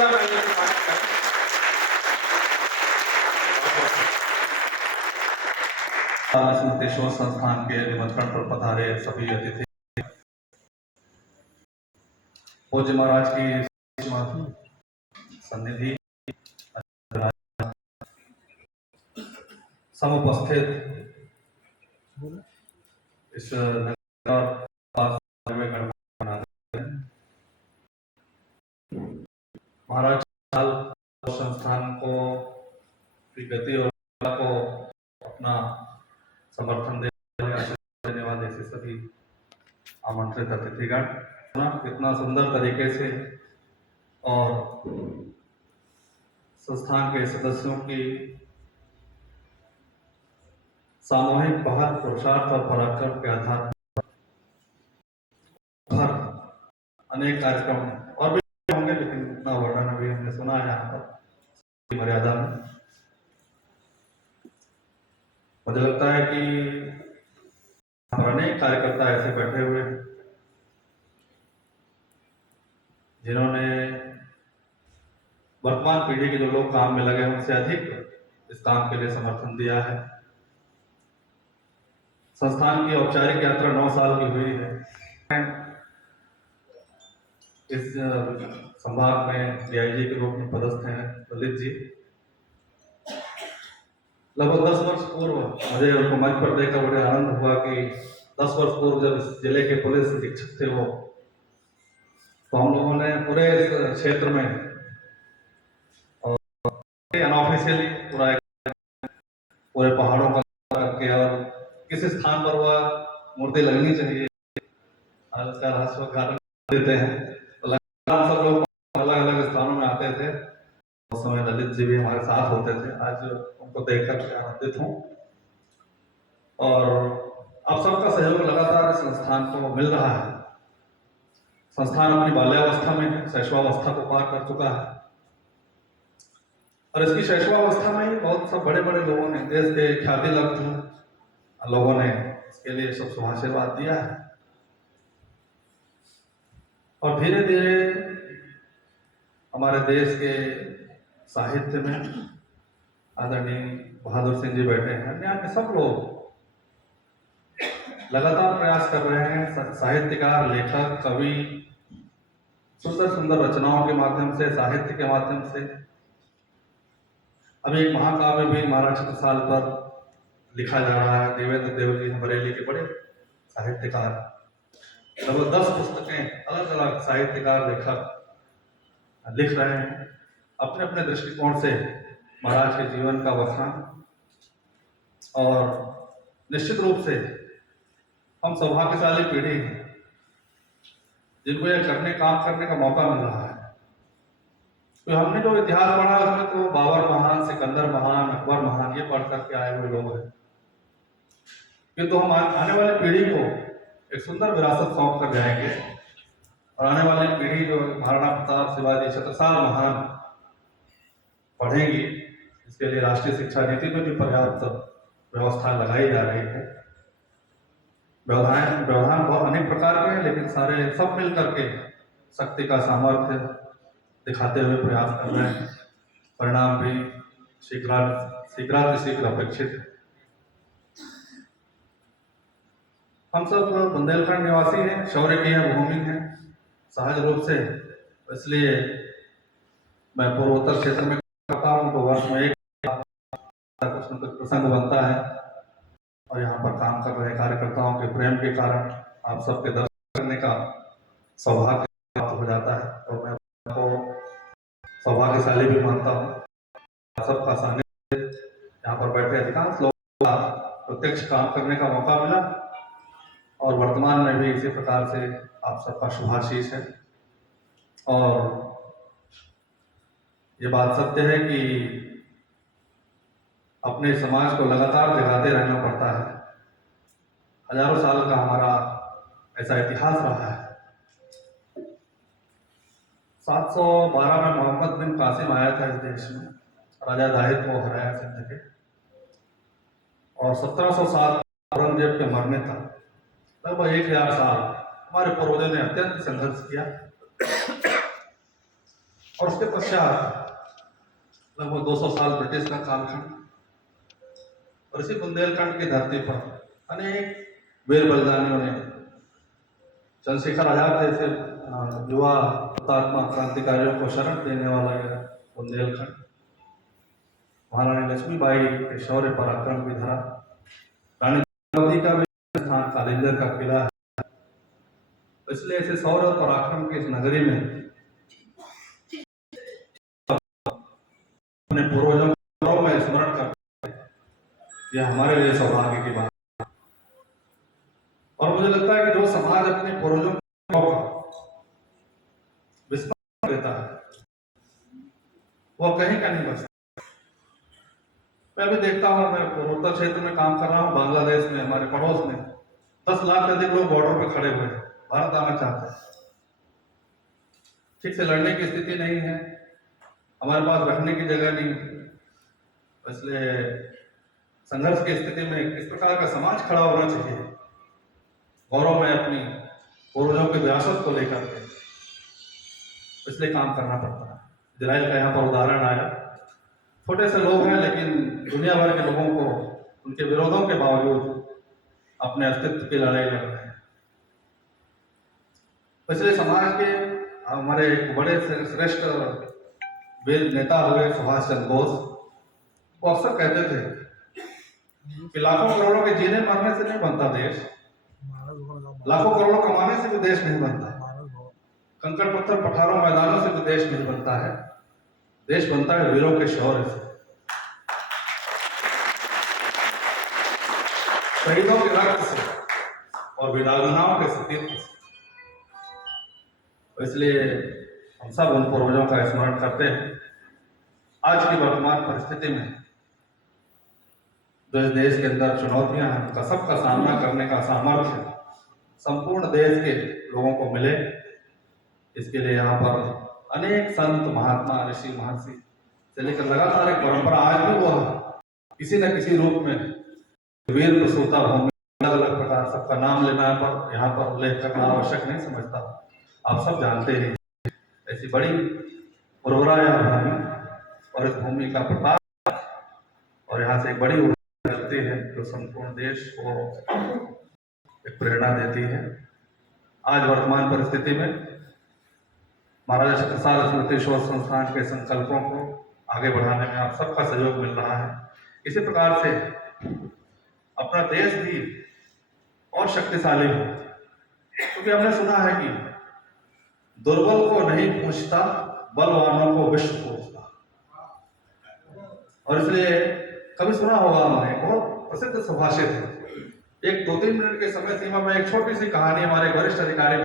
जोरदार तालियों से स्वागत करें। स्मृतिशोध संस्थान के निमंत्रण पर पधारे सभी अतिथि, पूज्य महाराज की सन्निधि, समुपस्थित इस महाराज संस्थान को की गति और को अपना समर्थन देने वाले से सभी आमंत्रित अतिथिगण, इतना सुंदर तरीके से और संस्थान के सदस्यों की सामूहिक बहुत पुरुषार्थ और पराक्रम के आधार पर अनेक कार्यक्रम और भी होंगे, लेकिन इतना वर्णन अभी हमने सुना है यहाँ पर मर्यादा में। मुझे लगता है कि अनेक कार्यकर्ता ऐसे बैठे हुए हैं जिन्होंने वर्तमान पीढ़ी के जो लोग काम में लगे हैं उनसे अधिक इस काम के लिए समर्थन दिया है। संस्थान की औपचारिक यात्रा 9 साल की हुई है। इस संभाग में डीआईजी के रूप में पदस्थ हैं ललित जी। लगभग 10 वर्ष पूर्व मुझे उनको मंच पर देखकर बड़े आनंद हुआ कि 10 वर्ष पूर्व जब इस जिले के पुलिस अधीक्षक थे वो, तो हम लोगों ने पूरे क्षेत्र में अनऑफिशियली पूरे पहाड़ों का करके और किस स्थान पर वह मूर्ति लगनी चाहिए उसका रहस्य उद्घाटन देते हैं। तो सब लोग अलग अलग स्थानों में आते थे। उस समय ललित जी भी हमारे साथ होते थे। आज उनको देखकर आनंदित हूँ और आप सबका सहयोग लगातार इस संस्थान को मिल रहा है। संस्थान अपनी बाल्यावस्था में शैशवावस्था को पार कर चुका है और इसकी शैशवावस्था में ही बहुत सब बड़े बड़े लोगों ने, देश के ख्याति लब्ध लोगों ने इसके लिए सब शुभाशीर्वाद दिया है और धीरे धीरे हमारे देश के साहित्य में आदरणीय बहादुर सिंह जी बैठे हैं, अन्य सब लोग लगातार प्रयास कर रहे हैं। साहित्यकार, लेखक, कवि सुंदर सुंदर रचनाओं के माध्यम से, साहित्य के माध्यम से। अभी एक महाकाव्य भी महाराज के साल पर लिखा जा रहा है। देवेंद्र देव जी बरेली के बड़े साहित्यकार, लगभग 10 पुस्तकें अलग अलग साहित्यकार लेखक लिख रहे हैं अपने अपने दृष्टिकोण से महाराज के जीवन का बखान। और निश्चित रूप से हम सौभाग्यशाली पीढ़ी हैं जिनको यह काम करने का मौका मिल रहा है। तो हमने जो इतिहास पढ़ा उसमें तो बाबर महान, सिकंदर महान, अकबर महान ये पढ़ करके आए हुए लोग हैं, किंतु हम आने वाली पीढ़ी को एक सुंदर विरासत सौंप कर जाएंगे और आने वाली पीढ़ी जो महाराणा प्रताप, शिवाजी, छत्रसाल महान पढ़ेंगी। इसके लिए राष्ट्रीय शिक्षा नीति में भी पर्याप्त व्यवस्था लगाई जा रही है। व्यवधान बहुत अनेक प्रकार के हैं, लेकिन सारे सब मिल करके शक्ति का सामर्थ्य दिखाते हुए प्रयास कर रहे हैं। परिणाम भी शीघ्र अपेक्षित है। हम सब बुंदेलखंड निवासी हैं, शौर्य की है भूमि है सहज रूप से, इसलिए मैं पूर्वोत्तर क्षेत्र में करता हूँ तो वर्ष में एक कुछ न कुछ प्रसंग बनता है और यहाँ पर काम कर रहे कार्यकर्ताओं के प्रेम के कारण आप सबके दर्शन करने का सौभाग्य प्राप्त हो जाता है। तो मैं आपको सौभाग्यशाली भी मानता हूँ। सबका सानिध्य यहाँ पर बैठे अधिकांश लोगों का प्रत्यक्ष काम करने का मौका मिला और वर्तमान में भी इसी प्रकार से आप सबका शुभाशीष है। और ये बात सत्य है कि अपने समाज को लगातार जगाते रहना पड़ता है। हजारों साल का हमारा ऐसा इतिहास रहा है। 712 में मोहम्मद बिन कासिम आया था इस देश में, राजा दाहिद को हराया सिंध के, और 1707 औरंगजेब के मरने तक लगभग 1000 साल हमारे पूर्वजों ने अत्यंत संघर्ष किया और उसके पश्चात लगभग 200 साल ब्रिटिश का कालखंड, और इसी बुंदेलखंड की धरती पर अनेक वीर बलिदानियों ने, चंद्रशेखर आजाद जैसे युवा हुतात्मा क्रांतिकारियों को शरण देने वाला यह बुंदेलखंड, महारानी लक्ष्मीबाई के शौर्य पराक्रम की धरा, रानी द्रौपदी का भी स्थान कालिंजर का किला है। इसलिए ऐसे शौर्य और पराक्रम की इस नगरी में अपने पूर्वजों के गौरव में स्मरण करते, यह हमारे लिए सौभाग्य की बात है। और मुझे लगता है कि जो समाज अपने पूर्वजों के गौरव का विस्मरण देता है वो कहीं का नहीं बचता। मैं भी देखता हूँ, मैं पूर्वोत्तर क्षेत्र में काम कर रहा हूँ, बांग्लादेश में हमारे पड़ोस में 10 लाख से अधिक लोग बॉर्डर पर खड़े हुए हैं, भारत आना चाहते हैं। ठीक से लड़ने की स्थिति नहीं है, हमारे पास रखने की जगह नहीं, इसलिए संघर्ष की स्थिति में किस प्रकार का समाज खड़ा होना चाहिए, गौरव में अपनी पूर्वजों की विरासत को लेकर के, इसलिए काम करना पड़ता है। इजराइल का यहाँ पर उदाहरण आया, छोटे से लोग हैं लेकिन दुनिया भर के लोगों को उनके विरोधों के बावजूद अपने अस्तित्व की लड़ाई लड़ रहे हैं। इसलिए समाज के हमारे एक बड़े श्रेष्ठ वीर नेता हुए सुभाष चंद्र बोस, वो अक्सर कहते थे कि लाखों करोड़ों के जीने मरने से नहीं बनता देश, लाखों करोड़ों कमाने से भी देश नहीं बनता, कंकड़ पत्थर पठारों मैदानों से भी देश नहीं बनता है, देश बनता है वीरों के शौर्य से, शहीदों के रक्त से और वीरांगनाओं के सतीत्व से। इसलिए हम सब उन पूर्वजों का स्मरण करते हैं। आज की वर्तमान परिस्थिति में जो इस देश के अंदर चुनौतियां हैं, उनका सबका सामना करने का सामर्थ्य संपूर्ण देश के लोगों को मिले, इसके लिए यहाँ पर अनेक संत महात्मा ऋषि महर्षि से लेकर लगातार एक परंपरा आज भी वो किसी न किसी रूप में वीर प्रसूता भूमि, अलग अलग प्रकार सबका नाम लेना पर यहाँ पर उल्लेख करना आवश्यक नहीं समझता। आप सब जानते हैं ऐसी बड़ी उर्वरा यह भूमि और इस भूमि का प्रताप, और यहाँ से एक बड़ी ऊर्जा निकलती है जो संपूर्ण देश को एक प्रेरणा देती है। आज वर्तमान परिस्थिति में महाराजा छत्रसाल स्मृति शोध संस्थान के संकल्पों को आगे बढ़ाने में आप सबका सहयोग मिल रहा है। इसी प्रकार से अपना देश भी और शक्तिशाली हो, क्योंकि हमने सुना है कि दुर्बल को नहीं पूछता, बलवानों को विश्व पूछता। और इसलिए कभी सुना होगा हमने, बहुत प्रसिद्ध सुभाषित है, एक 2-3 मिनट के समय सीमा में एक छोटी सी कहानी हमारे वरिष्ठ अधिकारी